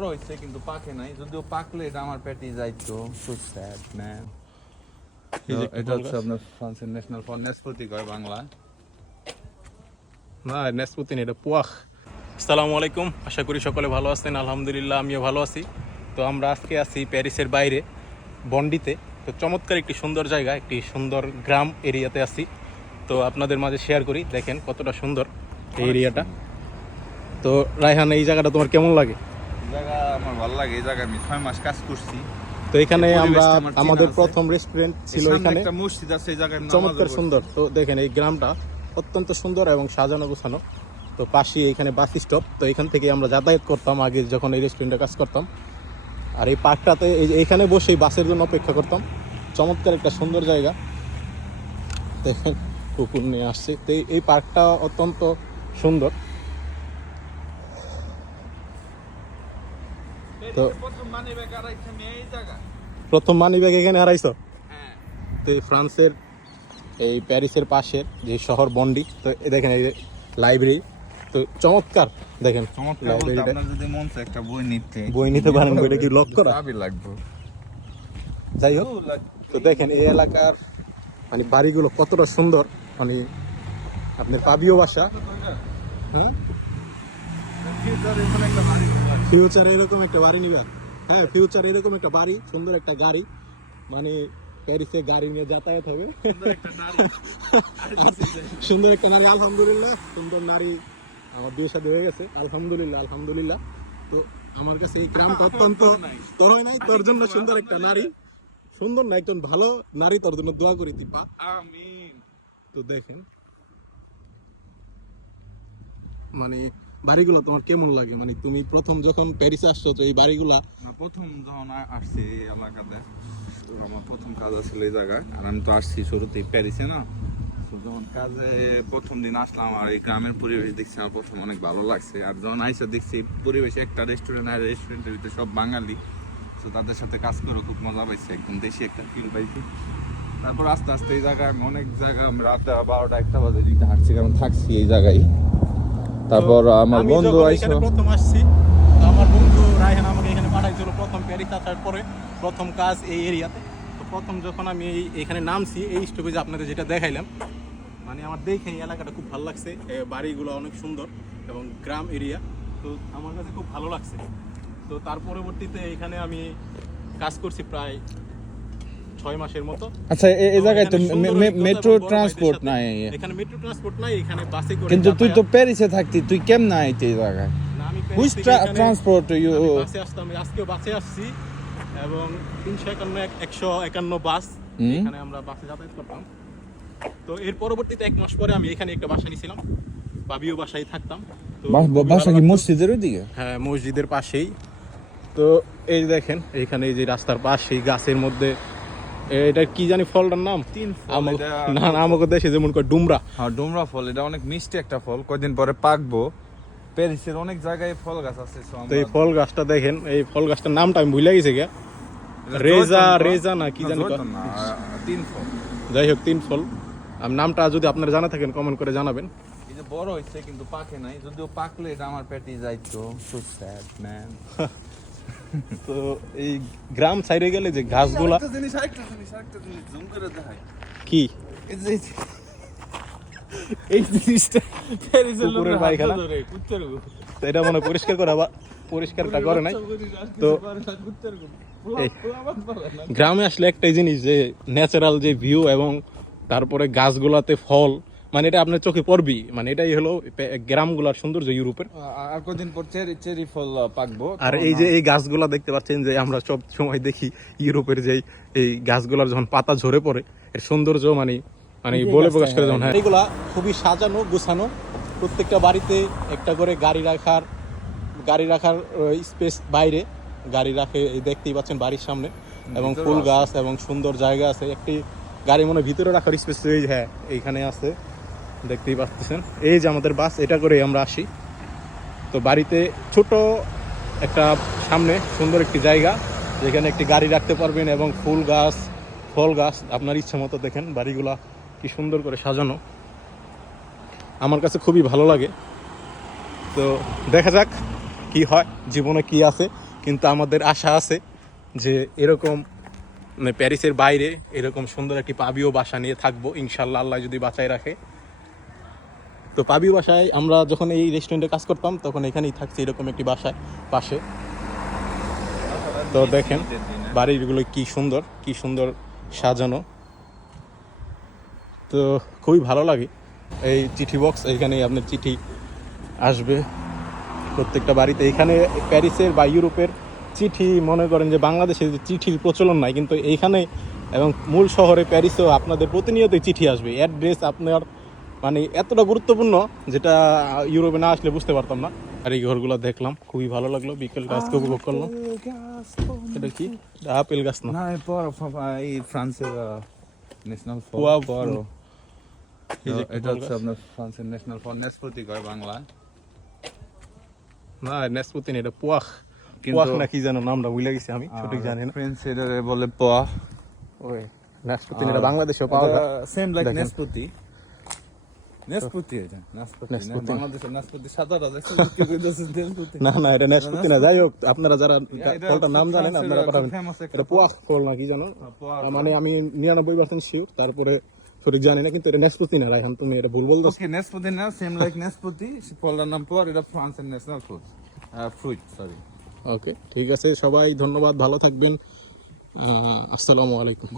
বড় হয়েছে কিন্তু পাকে নাই। যদিও পাকলে এটা আমার পেটে যাইতো সো স্যাড ম্যান এটা হচ্ছে আপনার ফ্রান্সের ন্যাশনাল ফল নেসপতি কয় বাংলা? না নেসপুতিন এটা পুয়াখ আসসালামু আলাইকুম আশা করি সকলে ভালো আছেন আলহামদুলিল্লাহ আমিও ভালো আছি। তো আমরা আজকে আছি প্যারিসের বাইরে বন্ডিতে। তো চমৎকার একটি সুন্দর জায়গা একটি সুন্দর গ্রাম এরিয়াতে আছি। তো আপনাদের মাঝে শেয়ার করি দেখেন কতটা সুন্দর এই এরিয়াটা। তো রায়হান এই জায়গাটা তোমার কেমন লাগে? জায়গা আমার ভালো লাগে এই জায়গায় আমি ছয় মাস কাজ করছি। তো এখানে আমরা আমাদের প্রথম রেস্টুরেন্ট ছিল এখানে। একটা মসজিদ আছে এই জায়গায় চমৎকার সুন্দর। তো দেখেন এই গ্রামটা অত্যন্ত সুন্দর এবং সাজানো গোছানো। তো পাশে এখানে বাস স্টপ তো এখান থেকে আমরা যাতায়াত করতাম আগে যখন এই রেস্টুরেন্টে কাজ করতাম। আর এই পার্কটাতে এখানে বসেই বাসের জন্য অপেক্ষা করতাম। চমৎকার একটা সুন্দর জায়গা। দেখেন কুকুর নিয়ে আসছে। তো এই পার্কটা অত্যন্ত সুন্দর। তো প্রথম মানি ব্যাগ আর এখানে এই জায়গা। প্রথম মানি ব্যাগ এখানে হারাইছো হ্যাঁ। তো এই ফ্রান্সের এই প্যারিসের পাশের যে শহর বন্ডি তো দেখেন এই লাইব্রেরি তো চমৎকার। দেখেন লাইব্রেরিটা যদি মন চায় একটা বই নিতে। বই নিতে পারেন বইটা কি লক করা? লাগবে। যাই হোক তো দেখেন এই এলাকার মানে বাড়িগুলো কতটা সুন্দর। মানে আপনার পাবিও বাসা হ্যাঁ? ফিউচারে এরকম একটা বাড়ি নিবা। হ্যাঁ ফিউচারে এরকম একটা বাড়ি সুন্দর একটা গাড়ি। মানে প্যারিসে গাড়ি নিয়ে যাতায়াত হবে। সুন্দর একটা নারী। আলহামদুলিল্লাহ। সুন্দর নারী আমার বিয়ে সাথে হয়ে গেছে। আলহামদুলিল্লাহ আলহামদুলিল্লাহ। তো আমার কাছে এই গ্রামটা অত্যন্ত তোর হয় নাই? তোর জন্য সুন্দর একটা নারী। সুন্দর না একজন ভালো নারী তোর জন্য দোয়া করি তিপা। আমিন। তো দেখেন। মানে বাড়িগুলো তোমার কেমন লাগে? মানে তুমি প্রথম যখন প্যারিসে আসছো, তো এই বাড়িগুলা প্রথম যখন আসছি এই এলাকাতে, আমার প্রথম কাজ ছিল এই জায়গায়। আর আমি তো আসছি শুরুতেই প্যারিসে না? তো যখন কাজে প্রথম দিন আসলাম, আর এই গ্রামের পরিবেশ দেখছি আমার প্রথম অনেক ভালো লাগছে। আর যখন আইসে দেখছি এই পরিবেশে একটা রেস্টুরেন্ট আর রেস্টুরেন্টের ভিতরে সব বাঙালি। তো তাদের সাথে কাজ করে খুব মজা পাইছি, একদম দেশি একটা ফিল পাইছি। তারপর আস্তে আস্তে এই জায়গায় আমি অনেক জায়গা আমি রাত বারোটা, একটা বাজে দিকে হাঁটছি, কারণ থাকছি এই জায়গায়। তারপর আমার বন্ধু আইসো। প্রথম আসছি তো আমার বন্ধু রায়হান আমাকে এখানে পাঠাইছিল প্রথম প্যারিস আসার পরে প্রথম কাজ এই এরিয়াতে। তো প্রথম যখন আমি এই এখানে নামছি এই স্টপেজে আপনাদের যেটা দেখাইলাম মানে আমার দেখে এই এলাকাটা খুব ভালো লাগছে বাড়িগুলো অনেক সুন্দর এবং গ্রাম এরিয়া তো আমার কাছে খুব ভালো লাগছে। তো তার পরবর্তীতে এখানে আমি কাজ করছি প্রায় ছয় মাসের মতো। আচ্ছা এই জায়গায় তো মেট্রো ট্রান্সপোর্ট নাই এখানে মেট্রো ট্রান্সপোর্ট নাই এখানে বাসে করে কিন্তু তুই তো। প্যারিসে থাকতি তুই কেমন আইতে এই জায়গায়? আমি হুইচ ট্রান্সপোর্ট ইউ বাসে আসতাম আজকেও বাসে আসছি এবং তিনশো একান্ন এক- একশো একান্ন বাস এখানে আমরা বাসে যাতায়াত করতাম। তো এর পরবর্তীতে এক মাস পরে আমি এখানে একটা বাসা নিয়েছিলাম বাবিও বাসায় থাকতাম। বাসা কি মসজিদের ওইদিকে? হ্যাঁ মসজিদের পাশেই। তো এই দেখেন এখানে এই যে রাস্তার পাশেই গাছের মধ্যে এটা কি জানি ফলটার নাম? তিন না না আমাকে দেশে যেমন করে ডুমরা। হ্যাঁ ডুমরা ফল এটা অনেক মিষ্টি একটা ফল। কয়দিন পরে পাকবো। প্যারিসের অনেক জায়গায় ফল গাছ আছে তো এই ফল গাছটা দেখেন এই ফল গাছটার নামটা আমি ভুলে গেছি গা রেজা রেজা না কি জানি তিন ফল। যাই হোক তিন ফল। আমি নামটা যদি আপনারা জানা থাকেন কমেন্ট করে জানাবেন। এই যে বড় হয়েছে কিন্তু পাকে নাই। যদিও পাকলে এটা আমার পেটে যাইতো। সো স্যাড ম্যান তো এই গ্রাম সাইডে গেলে যে ঘাসগুলা জিনিস আরেকটা জিনিস আরেকটা জিনিস জুম করে দেখাই। কি? এই জিনিসটা কুকুরের পায়খানা? তো এটা মনে হয় পরিষ্কার করা বা পরিষ্কারটা করে নাই। তো গ্রামে আসলে একটাই জিনিস যে ন্যাচারাল যে ভিউ এবং তারপরে গাছগুলাতে ফল মানে এটা আপনার চোখে পড়বি মানে এটাই হলো গ্রামগুলার সৌন্দর্য ইউরোপের। আর কদিন পর চেরি চেরি ফল পাকবো। আর এই যে এই গাছগুলা দেখতে পাচ্ছেন যে আমরা সব সময় দেখি ইউরোপের যে এই গাছগুলার যখন পাতা ঝরে পড়ে এর সৌন্দর্য মানে মানে বলে প্রকাশ করে যখন হ্যাঁ, এগুলা খুবই সাজানো গুছানো। প্রত্যেকটা বাড়িতে একটা করে গাড়ি রাখার গাড়ি রাখার স্পেস বাইরে। গাড়ি রাখে এই দেখতেই পাচ্ছেন বাড়ির সামনে। এবং ফুল গাছ এবং সুন্দর জায়গা আছে। একটি গাড়ি মনে হয় ভিতরে রাখার স্পেস হ্যাঁ এইখানে আছে। দেখতেই পাচ্ছেন এই যে আমাদের বাস, এটা করেই আমরা আসি। তো বাড়িতে ছোট একটা সামনে সুন্দর একটি জায়গা, যেখানে একটি গাড়ি রাখতে পারবেন এবং ফুল গাছ, ফল গাছ, আপনার ইচ্ছা মতো দেখেন বাড়িগুলা কি সুন্দর করে সাজানো। আমার কাছে খুবই ভালো লাগে। তো দেখা যাক কি হয়, জীবনে কি আছে, কিন্তু আমাদের আশা আছে যে এরকম মানে প্যারিসের বাইরে এরকম সুন্দর একটি পাবিও বাসা নিয়ে থাকব, ইনশাল্লাহ আল্লাহ যদি বাঁচায় রাখে। তো পাবি বাসায়, আমরা যখন এই রেস্টুরেন্টে কাজ করতাম, তখন এখানেই থাকছি এরকম একটি বাসায়, পাশে। তো দেখেন বাড়িগুলো কি সুন্দর কি সুন্দর সাজানো। তো খুবই ভালো লাগে। এই চিঠি বক্স এইখানে আপনার চিঠি আসবে। প্রত্যেকটা বাড়িতে। এখানে প্যারিসের বা ইউরোপের চিঠি, মনে করেন যে বাংলাদেশে যে চিঠির প্রচলন নাই, কিন্তু এইখানে এবং মূল শহরে প্যারিসেও আপনাদের প্রতিনিয়তই চিঠি আসবে। অ্যাড্রেস আপনার মানে এতটা গুরুত্বপূর্ণ যেটা ইউরোপে না আসলে বুঝতে পারতাম না। আর এই ঘরগুলো দেখলাম খুবই ভালো লাগল বিকেলটা আজকে উপভোগ করলাম। এটা কি? আপেল গাছ না? না এই ফ্রান্সের ন্যাশনাল এটা হচ্ছে আপনার ফ্রান্সের ন্যাশনাল ফল নেসপতি কয় বাংলায় না নেসপুতিন এটা পোয়াখ কিন্তু- পোয়াখ না কি জানো নামটা ভুলে গেছি আমি সঠিক জানি না। ফ্রেন্স এটারে বলে পোয়া ওই নেসপুতিন এটা বাংলাদেশেও পাওয়া যায়। Same like. নেসপতি নেসপতি এটা নেসপতি নেসপতি। বাংলাদেশের নেসপতি সাদাটা দেখছেন? কি কইতাছিস নেসপতি না না এটা নেসপুতি না যাই হোক আপনারা যারা ফলটার নাম জানেন আপনারা পাঠাবেন। এটা পোয়াখ ফল না কি জানো? মানে আমি নিরানব্বই পার্সেন্ট শিওর তারপরে সঠিক জানি না কিন্তু এটা নেসপুতি না রাইহান তুমি এটা ভুল ওকে নেসপতি না সেম লাইক নেসপতি ফলটার নাম পোয়া এটা ফ্রান্সের national fruit fruit sorry okay ঠিক আছে সবাই ধন্যবাদ ভালো থাকবেন। আসসালামু আলাইকুম।